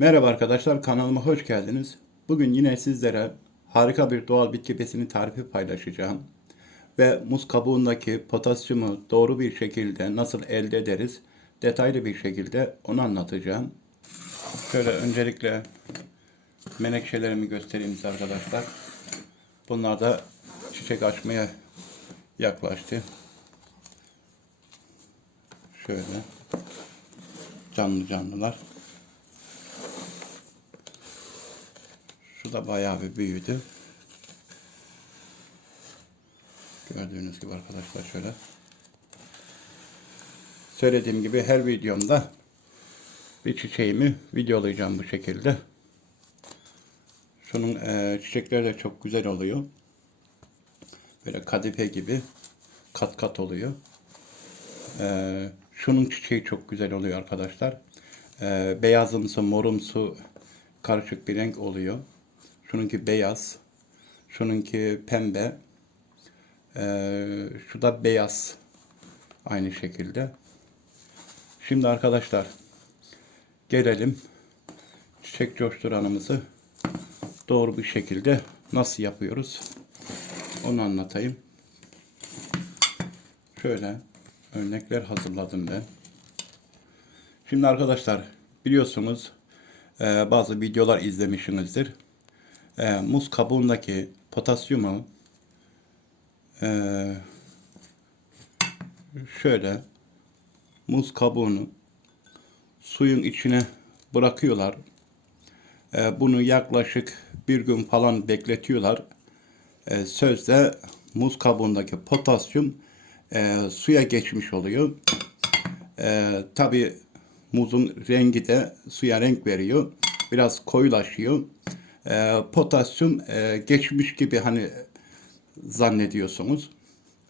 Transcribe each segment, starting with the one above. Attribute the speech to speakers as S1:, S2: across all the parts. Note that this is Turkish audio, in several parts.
S1: Merhaba arkadaşlar kanalıma hoş geldiniz. Bugün yine sizlere harika bir doğal bitki besini tarifi paylaşacağım. Ve muz kabuğundaki potasyumu doğru bir şekilde nasıl elde ederiz detaylı bir şekilde onu anlatacağım. Şöyle öncelikle menekşelerimi göstereyim size arkadaşlar. Bunlar da çiçek açmaya yaklaştı. Şöyle canlı canlılar. Şu da bayağı bir büyüdü. Gördüğünüz gibi arkadaşlar şöyle. Söylediğim gibi her videomda bir çiçeğimi videolayacağım bu şekilde. Şunun e, çiçekleri de çok güzel oluyor. Böyle kadife gibi kat kat oluyor. E, şunun çiçeği çok güzel oluyor arkadaşlar. E, beyazımsı, morumsu karışık bir renk oluyor. Şununki beyaz. Şununki pembe. Ee, şu da beyaz. Aynı şekilde. Şimdi arkadaşlar gelelim çiçek coşturanımızı doğru bir şekilde nasıl yapıyoruz onu anlatayım. Şöyle örnekler hazırladım ben. Şimdi arkadaşlar biliyorsunuz bazı videolar izlemişsinizdir e, muz kabuğundaki potasyumu e, şöyle muz kabuğunu suyun içine bırakıyorlar. E, bunu yaklaşık bir gün falan bekletiyorlar. E, sözde muz kabuğundaki potasyum e, suya geçmiş oluyor. E, Tabi muzun rengi de suya renk veriyor. Biraz koyulaşıyor e, potasyum e, geçmiş gibi hani zannediyorsunuz.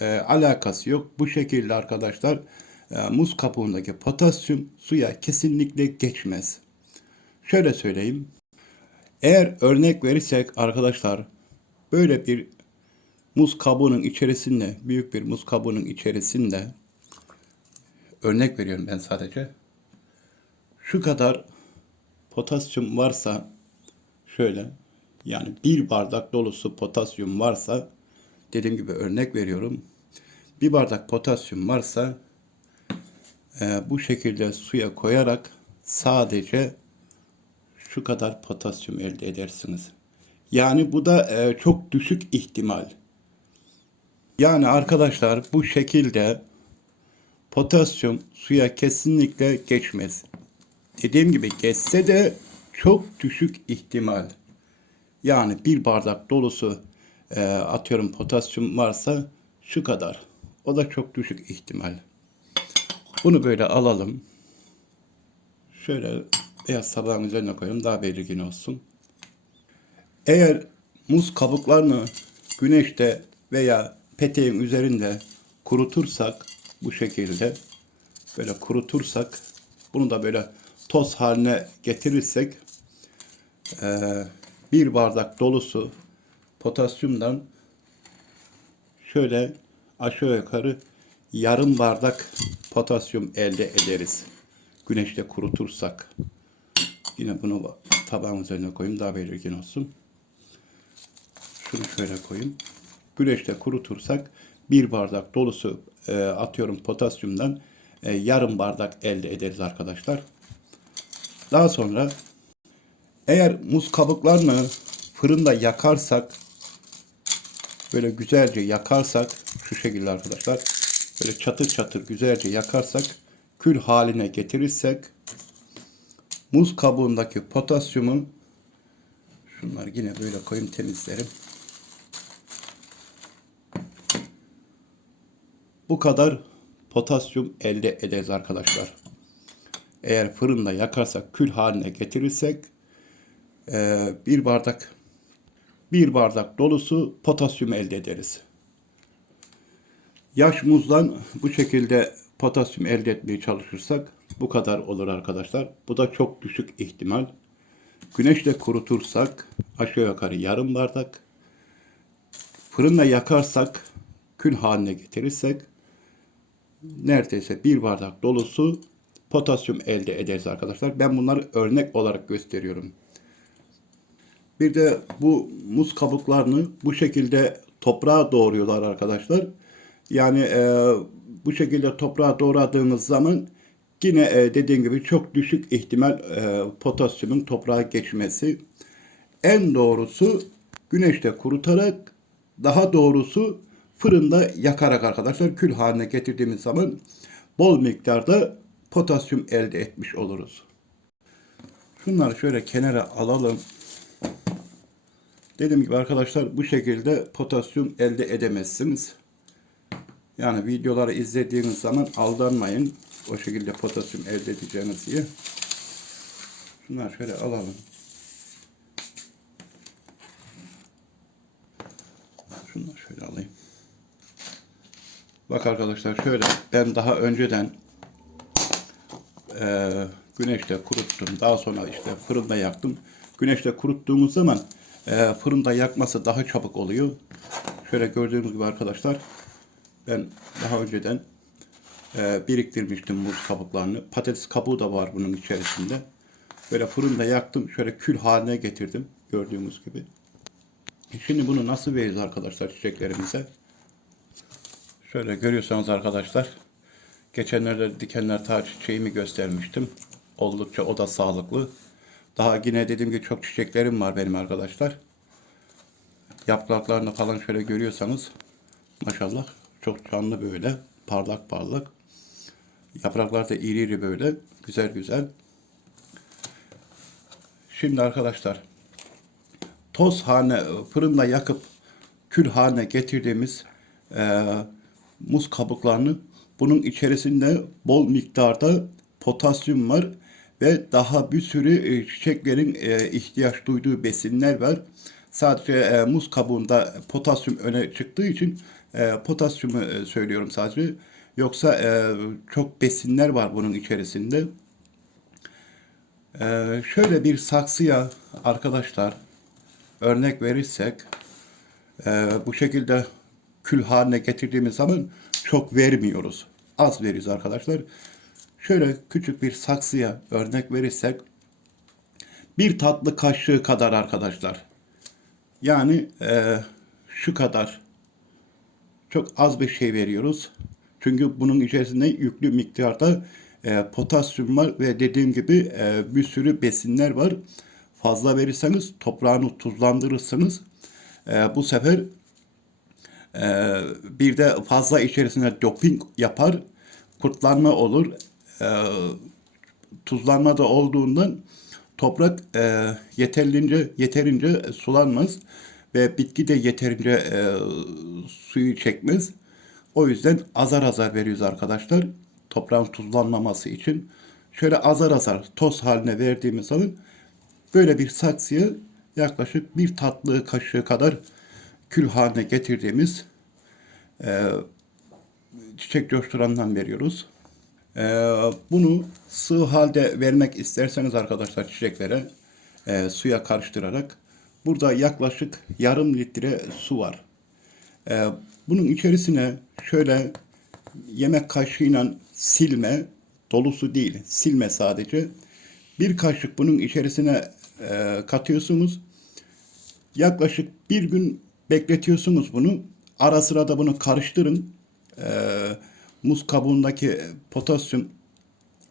S1: E, alakası yok. Bu şekilde arkadaşlar e, muz kabuğundaki potasyum suya kesinlikle geçmez. Şöyle söyleyeyim. Eğer örnek verirsek arkadaşlar böyle bir muz kabuğunun içerisinde büyük bir muz kabuğunun içerisinde örnek veriyorum ben sadece şu kadar potasyum varsa şöyle yani bir bardak dolusu potasyum varsa dediğim gibi örnek veriyorum. Bir bardak potasyum varsa e, bu şekilde suya koyarak sadece şu kadar potasyum elde edersiniz. Yani bu da e, çok düşük ihtimal. Yani arkadaşlar bu şekilde potasyum suya kesinlikle geçmez. Dediğim gibi geçse de çok düşük ihtimal. Yani bir bardak dolusu e, atıyorum potasyum varsa şu kadar. O da çok düşük ihtimal. Bunu böyle alalım. Şöyle beyaz tabağın üzerine koyalım daha belirgin olsun. Eğer muz kabuklarını güneşte veya peteğin üzerinde kurutursak bu şekilde böyle kurutursak bunu da böyle toz haline getirirsek e, bir bardak dolusu potasyumdan şöyle aşağı yukarı yarım bardak potasyum elde ederiz. Güneşte kurutursak. Yine bunu tabağın üzerine koyayım daha belirgin olsun. Şunu şöyle koyayım. Güneşte kurutursak bir bardak dolusu e, atıyorum potasyumdan e, yarım bardak elde ederiz arkadaşlar. Daha sonra eğer muz kabuklarını fırında yakarsak böyle güzelce yakarsak şu şekilde arkadaşlar böyle çatır çatır güzelce yakarsak kül haline getirirsek muz kabuğundaki potasyumu şunları yine böyle koyayım temizlerim. Bu kadar potasyum elde ederiz arkadaşlar eğer fırında yakarsak kül haline getirirsek e, bir bardak bir bardak dolusu potasyum elde ederiz. Yaş muzdan bu şekilde potasyum elde etmeye çalışırsak bu kadar olur arkadaşlar. Bu da çok düşük ihtimal. Güneşle kurutursak aşağı yukarı yarım bardak. Fırında yakarsak kül haline getirirsek neredeyse bir bardak dolusu potasyum elde ederiz arkadaşlar. Ben bunları örnek olarak gösteriyorum. Bir de bu muz kabuklarını bu şekilde toprağa doğruyorlar arkadaşlar. Yani e, bu şekilde toprağa doğradığınız zaman yine e, dediğim gibi çok düşük ihtimal e, potasyumun toprağa geçmesi. En doğrusu güneşte kurutarak daha doğrusu fırında yakarak arkadaşlar kül haline getirdiğimiz zaman bol miktarda potasyum elde etmiş oluruz. Şunları şöyle kenara alalım. Dediğim gibi arkadaşlar bu şekilde potasyum elde edemezsiniz. Yani videoları izlediğiniz zaman aldanmayın. O şekilde potasyum elde edeceğiniz diye. Şunları şöyle alalım. Şunları şöyle alayım. Bak arkadaşlar şöyle ben daha önceden eee güneşte kuruttum. Daha sonra işte fırında yaktım. Güneşte kuruttuğumuz zaman eee, fırında yakması daha çabuk oluyor. Şöyle gördüğünüz gibi arkadaşlar ben daha önceden eee, biriktirmiştim muz kabuklarını. Patates kabuğu da var bunun içerisinde. Böyle fırında yaktım. Şöyle kül haline getirdim. Gördüğünüz gibi. Şimdi bunu nasıl veririz arkadaşlar çiçeklerimize? Şöyle görüyorsanız arkadaşlar geçenlerde dikenler taç çiçeğimi göstermiştim. Oldukça o da sağlıklı. Daha yine dediğim gibi çok çiçeklerim var benim arkadaşlar. Yapraklarını falan şöyle görüyorsanız maşallah çok canlı böyle parlak parlak. Yapraklar da iri iri böyle güzel güzel. Şimdi arkadaşlar toz haline fırında yakıp kül haline getirdiğimiz e, muz kabuklarını bunun içerisinde bol miktarda potasyum var ve daha bir sürü e, çiçeklerin e, ihtiyaç duyduğu besinler var. Sadece e, muz kabuğunda potasyum öne çıktığı için potasyumu söylüyorum sadece. Yoksa çok besinler var bunun içerisinde. Şöyle bir saksıya arkadaşlar örnek verirsek bu şekilde kül haline getirdiğimiz zaman çok vermiyoruz. Az veriyoruz arkadaşlar. Şöyle küçük bir saksıya örnek verirsek bir tatlı kaşığı kadar arkadaşlar. Yani e, şu kadar çok az bir şey veriyoruz. Çünkü bunun içerisinde yüklü miktarda e, potasyum var ve dediğim gibi e, bir sürü besinler var. Fazla verirseniz toprağını tuzlandırırsınız. E, bu sefer e, bir de fazla içerisine doping yapar. Kurtlanma olur. E, tuzlanma da olduğundan toprak e, yeterince yeterince sulanmaz ve bitki de yeterince e, suyu çekmez. O yüzden azar azar veriyoruz arkadaşlar. Toprağın tuzlanmaması için. Şöyle azar azar toz haline verdiğimiz zaman böyle bir saksıya yaklaşık bir tatlı kaşığı kadar kül haline getirdiğimiz e, çiçek coşturandan veriyoruz. E, bunu sığ halde vermek isterseniz arkadaşlar çiçeklere e, suya karıştırarak burada yaklaşık yarım litre su var. E, bunun içerisine şöyle yemek kaşığıyla silme, dolusu değil, silme sadece. Bir kaşık bunun içerisine e, katıyorsunuz. Yaklaşık bir gün bekletiyorsunuz bunu. Ara sıra da bunu karıştırın. E, muz kabuğundaki potasyum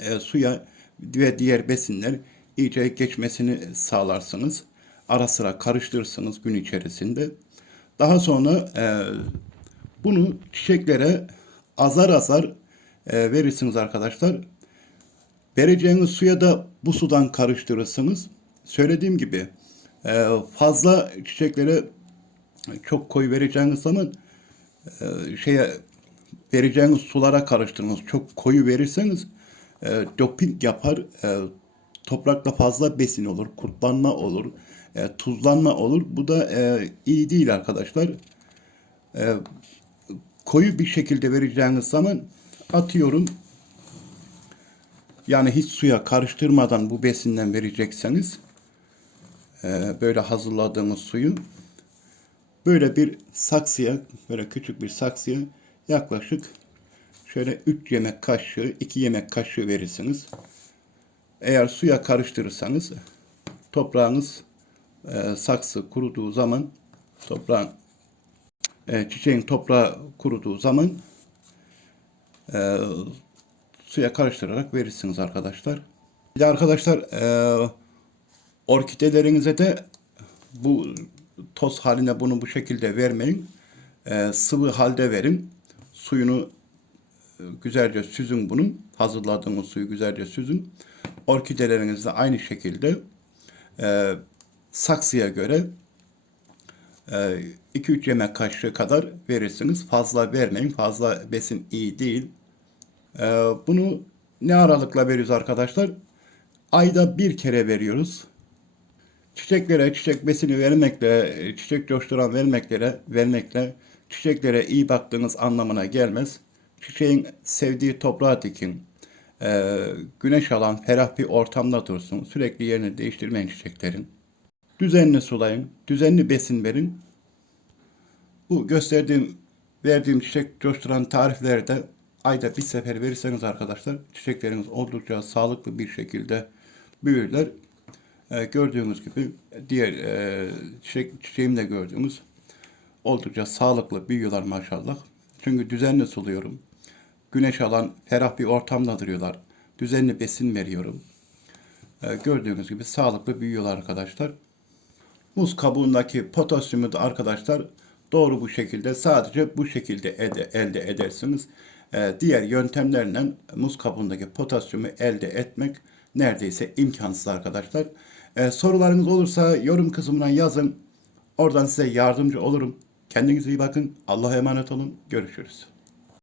S1: e, suya ve diğer besinler iyice geçmesini sağlarsınız. Ara sıra karıştırırsınız gün içerisinde. Daha sonra e, bunu çiçeklere azar azar e, verirsiniz arkadaşlar. Vereceğiniz suya da bu sudan karıştırırsınız. Söylediğim gibi e, fazla çiçeklere çok koyu vereceğiniz zaman e, şeye vereceğiniz sulara karıştırınız. Çok koyu verirseniz e, doping yapar. E, toprakta fazla besin olur, kurtlanma olur, e, tuzlanma olur. Bu da e, iyi değil arkadaşlar. E, koyu bir şekilde vereceğiniz zaman atıyorum yani hiç suya karıştırmadan bu besinden verecekseniz e, böyle hazırladığımız suyu böyle bir saksıya böyle küçük bir saksıya yaklaşık şöyle 3 yemek kaşığı, 2 yemek kaşığı verirsiniz. Eğer suya karıştırırsanız toprağınız e, saksı kuruduğu zaman toprağın e, çiçeğin toprağı kuruduğu zaman e, suya karıştırarak verirsiniz arkadaşlar. Bir de arkadaşlar e, orkidelerinize de bu toz haline bunu bu şekilde vermeyin. E, sıvı halde verin. Suyunu e, güzelce süzün bunun. Hazırladığımız suyu güzelce süzün. Orkideleriniz de aynı şekilde e, saksıya göre 2-3 yemek kaşığı kadar verirsiniz. Fazla vermeyin. Fazla besin iyi değil. E, bunu ne aralıkla veriyoruz arkadaşlar? Ayda bir kere veriyoruz. Çiçeklere çiçek besini vermekle, çiçek coşturan vermeklere, vermekle çiçeklere iyi baktığınız anlamına gelmez. Çiçeğin sevdiği toprağa dikin. E, güneş alan ferah bir ortamda dursun. Sürekli yerini değiştirmeyin çiçeklerin. Düzenli sulayın, düzenli besin verin. Bu gösterdiğim, verdiğim çiçek coşturan tarifleri de ayda bir sefer verirseniz arkadaşlar çiçekleriniz oldukça sağlıklı bir şekilde büyürler. Ee, gördüğünüz gibi diğer e, çiçek, çiçeğimde gördüğümüz oldukça sağlıklı büyüyorlar maşallah. Çünkü düzenli suluyorum. Güneş alan ferah bir ortamda duruyorlar. Düzenli besin veriyorum. Ee, gördüğünüz gibi sağlıklı büyüyorlar arkadaşlar. Muz kabuğundaki potasyumu da arkadaşlar doğru bu şekilde sadece bu şekilde ede, elde edersiniz. Ee, diğer yöntemlerle muz kabuğundaki potasyumu elde etmek neredeyse imkansız arkadaşlar. Ee, sorularınız olursa yorum kısmına yazın. Oradan size yardımcı olurum. Kendinize iyi bakın. Allah'a emanet olun. Görüşürüz.